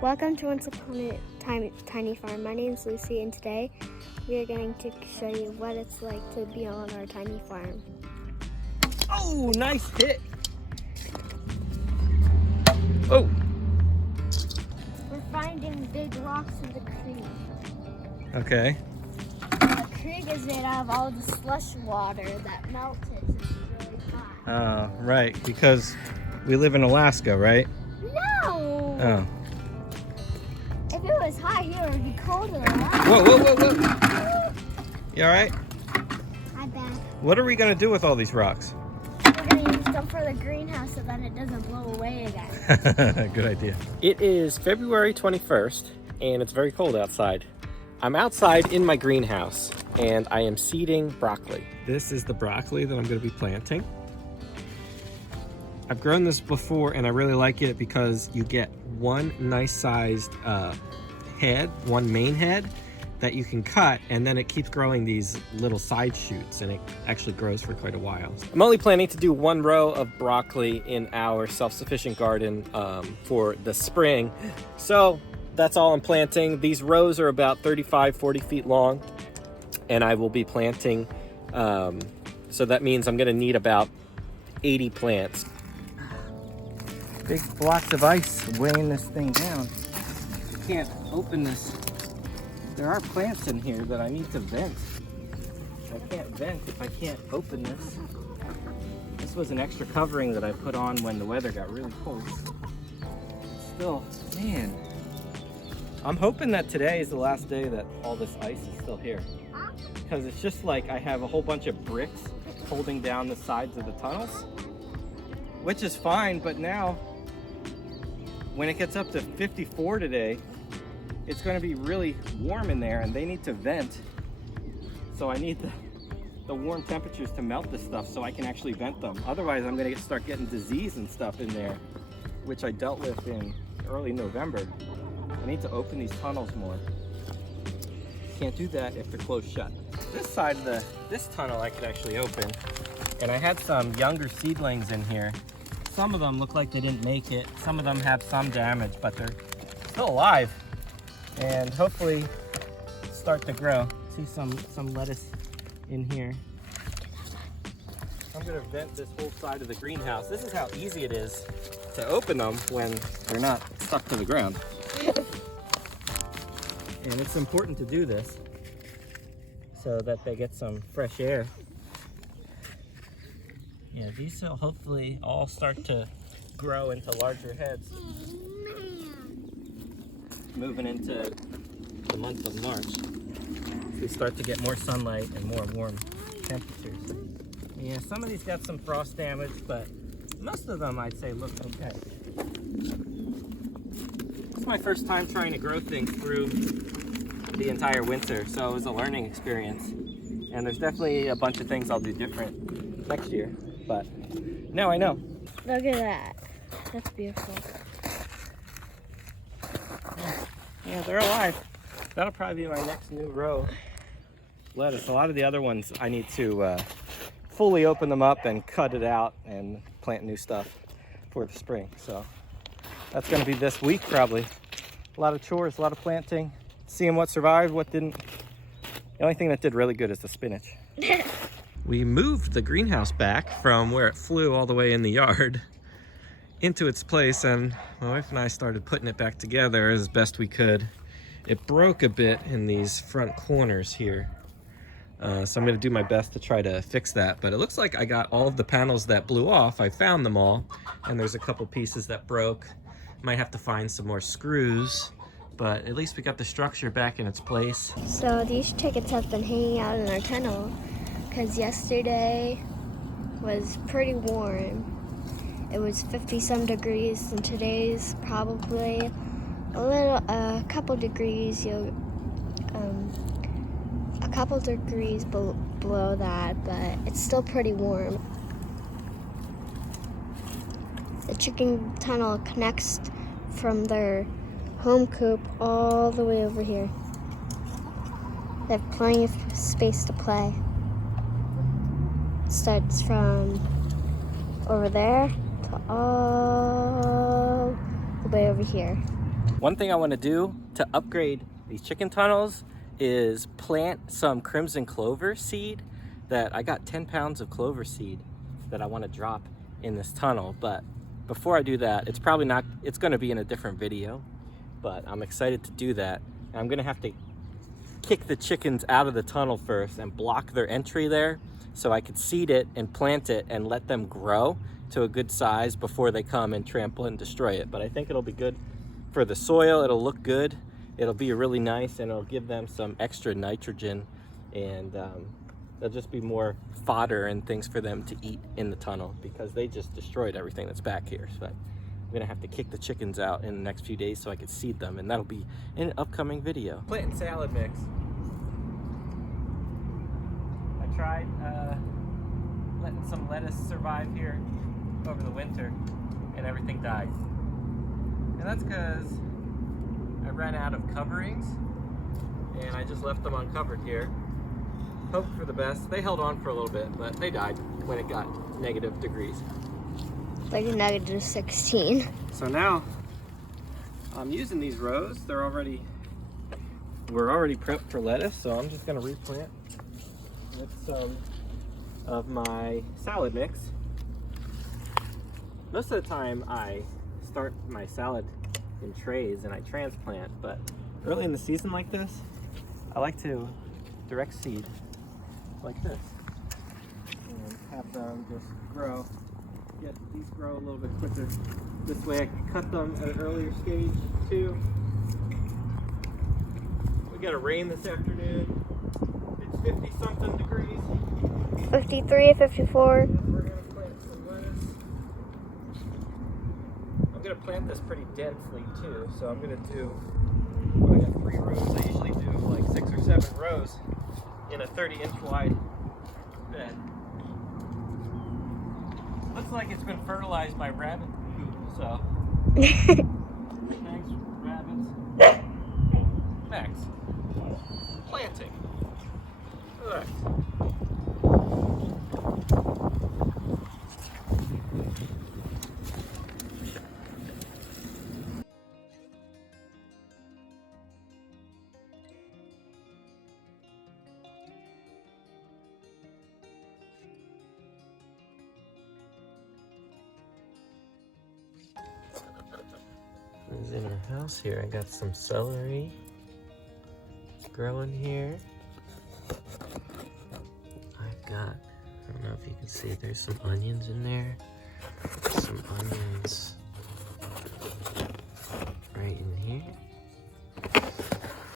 Welcome to Once Upon a Time Tiny Farm. My name is Lucy, and today we are going to show you what it's like to be on our tiny farm. Oh, nice hit! Oh! We're finding big rocks in the creek. Okay. The creek is made out of all the slush water that melted. It's really hot. Right, because we live in Alaska, right? No! Oh. If it was hot here, it would be colder. Right? Whoa, whoa, whoa, whoa! You alright? I bet. What are we gonna do with all these rocks? We're going to use them for the greenhouse so that it doesn't blow away again. Good idea. It is February 21st, and it's very cold outside. I'm outside in my greenhouse, and I am seeding broccoli. This is the broccoli that I'm going to be planting. I've grown this before, and I really like it because you get one nice sized head, one main head that you can cut, and then it keeps growing these little side shoots, and it actually grows for quite a while. I'm only planning to do one row of broccoli in our self-sufficient garden for the spring. So that's all I'm planting. These rows are about 35, 40 feet long, and I will be planting. So that means I'm gonna need about 80 plants. Big blocks of ice weighing this thing down. Can't open this. There are plants in here that I need to vent. I can't vent if I can't open this. This was an extra covering that I put on when the weather got really cold. Still, man, I'm hoping that today is the last day that all this ice is still here. Because it's just like I have a whole bunch of bricks holding down the sides of the tunnels, which is fine, but now when it gets up to 54 today, it's going to be really warm in there, and they need to vent. So I need the warm temperatures to melt this stuff so I can actually vent them. Otherwise, I'm going to start getting disease and stuff in there, which I dealt with in early November. I need to open these tunnels more. Can't do that if they're closed shut. This side of this tunnel I could actually open, and I had some younger seedlings in here. Some of them look like they didn't make it. Some of them have some damage, but they're still alive, and hopefully start to grow. See some lettuce in here. I'm gonna vent this whole side of the greenhouse. This is how easy it is to open them when they're not stuck to the ground. And it's important to do this so that they get some fresh air. Yeah, these will hopefully all start to grow into larger heads. Moving into the month of March, we start to get more sunlight and more warm temperatures. Yeah, some of these got some frost damage, but most of them I'd say look okay. It's my first time trying to grow things through the entire winter, so it was a learning experience. And there's definitely a bunch of things I'll do different next year, but now I know. Look at that. That's beautiful. Yeah, they're alive. That'll probably be my next new row lettuce. A lot of the other ones I need to fully open them up and cut it out and plant new stuff for the spring. So that's going to be this week probably. A lot of chores, a lot of planting, seeing what survived, what didn't. The only thing that did really good is the spinach. We moved the greenhouse back from where it flew all the way in the yard into its place, and my wife and I started putting it back together as best we could. It broke a bit in these front corners here. So I'm going to do my best to try to fix that. But it looks like I got all of the panels that blew off. I found them all, and there's a couple pieces that broke. Might have to find some more screws, but at least we got the structure back in its place. So these chickens have been hanging out in our tunnel because yesterday was pretty warm. It was 50-some degrees, and today's probably a couple degrees. A couple degrees below that, but it's still pretty warm. The chicken tunnel connects from their home coop all the way over here. They have plenty of space to play. It starts from over there to all the way over here. One thing I want to do to upgrade these chicken tunnels is plant some crimson clover seed. That I got 10 pounds of clover seed that I want to drop in this tunnel. But before I do that, it's going to be in a different video, but I'm excited to do that. I'm going to have to kick the chickens out of the tunnel first and block their entry there so I could seed it and plant it and let them grow to a good size before they come and trample and destroy it. But I think it'll be good for the soil. It'll look good. It'll be really nice, and it'll give them some extra nitrogen, and there'll just be more fodder and things for them to eat in the tunnel because they just destroyed everything that's back here. So I'm gonna have to kick the chickens out in the next few days so I can seed them, and that'll be in an upcoming video. Planting salad mix. I tried letting some lettuce survive here over the winter, and everything died. And that's because I ran out of coverings, and I just left them uncovered here. Hoped for the best. They held on for a little bit, but they died when it got negative degrees. Like a negative 16. So now I'm using these rows. We're already prepped for lettuce, so I'm just gonna replant with some of my salad mix. Most of the time I start my salad in trays and I transplant, but early in the season like this, I like to direct seed like this and have them just grow. Get these grow a little bit quicker. This way I can cut them at an earlier stage too. We got a rain this afternoon. It's 50 something degrees. 53, 54. We're gonna plant some lettuce. I'm gonna plant this pretty densely too, so I'm gonna do, I got 3 rows. I usually do like 6 or 7 rows in a 30-inch wide bed. Looks like it's been fertilized by rabbit poop, so. Thanks, rabbits. Max. Planting. Look. In our house here, I got some celery growing here. I've got, I don't know if you can see, there's some onions in there. Some onions.